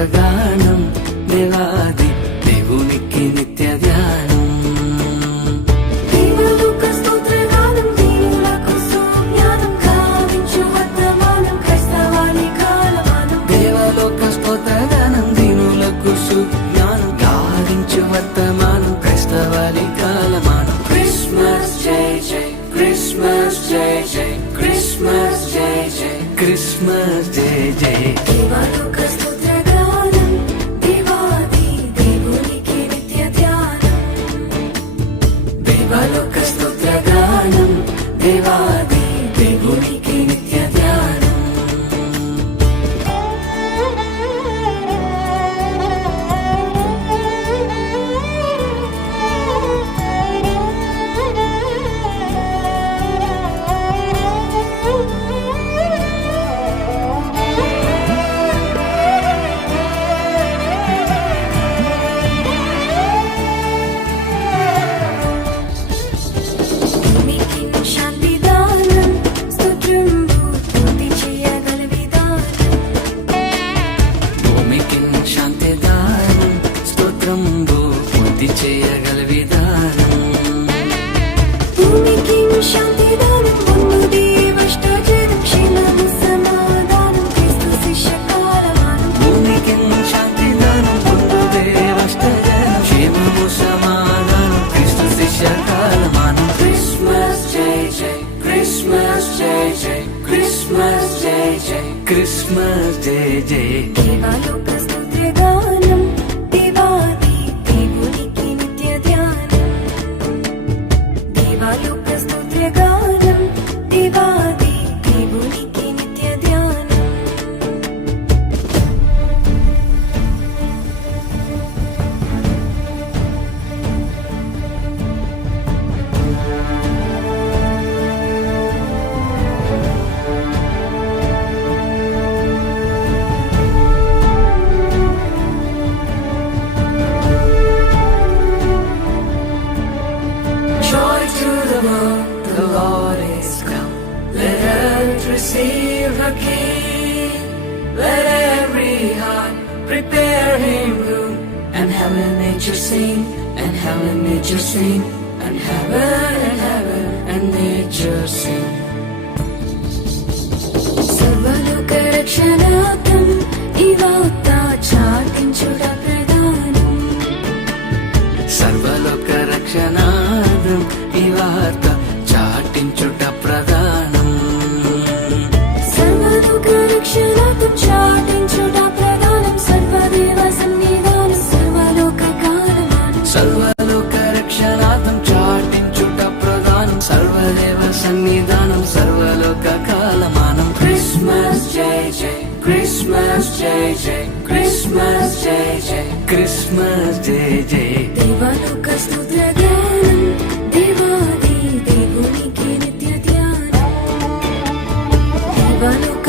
గానం దేవాది దేవునికి నిత్య ధ్యానం. దేవలోక స్తోత్రగానం దీనులకు సుజ్ఞానం గావించు వర్తమానం క్రైస్తవాలి కాలమానం. క్రిస్మస్ జై జై క్రిస్మస్ జై జై క్రిస్మస్ జై జై. క్రిస్మస్ జై జై. Christmas Day, Day, Prepare preparing room and heaven nature sing and heaven nature sing and heaven and heaven and nature sing. Sarvaluka Rakshanatam Christmas జై జై క్రిస్మస్ జై జై క్రిస్మస్ జై జై దేవాలుక స్తుతుల గానం దేవాది దేవునికి నిత్య ధ్యానం. దేవాలుక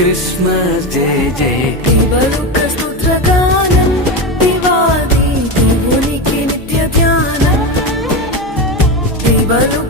క్రిస్మస్ జయ జయ. దేవుడు స్తోత్రగానం దివాది దేవునికి నిత్య ధ్యానం. దేవుడు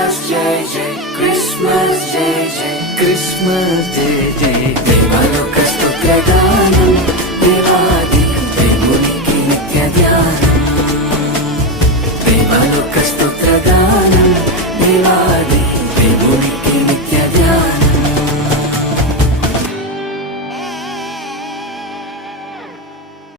Christmas, JJ, Christmas, JJ, Christmas, JJ.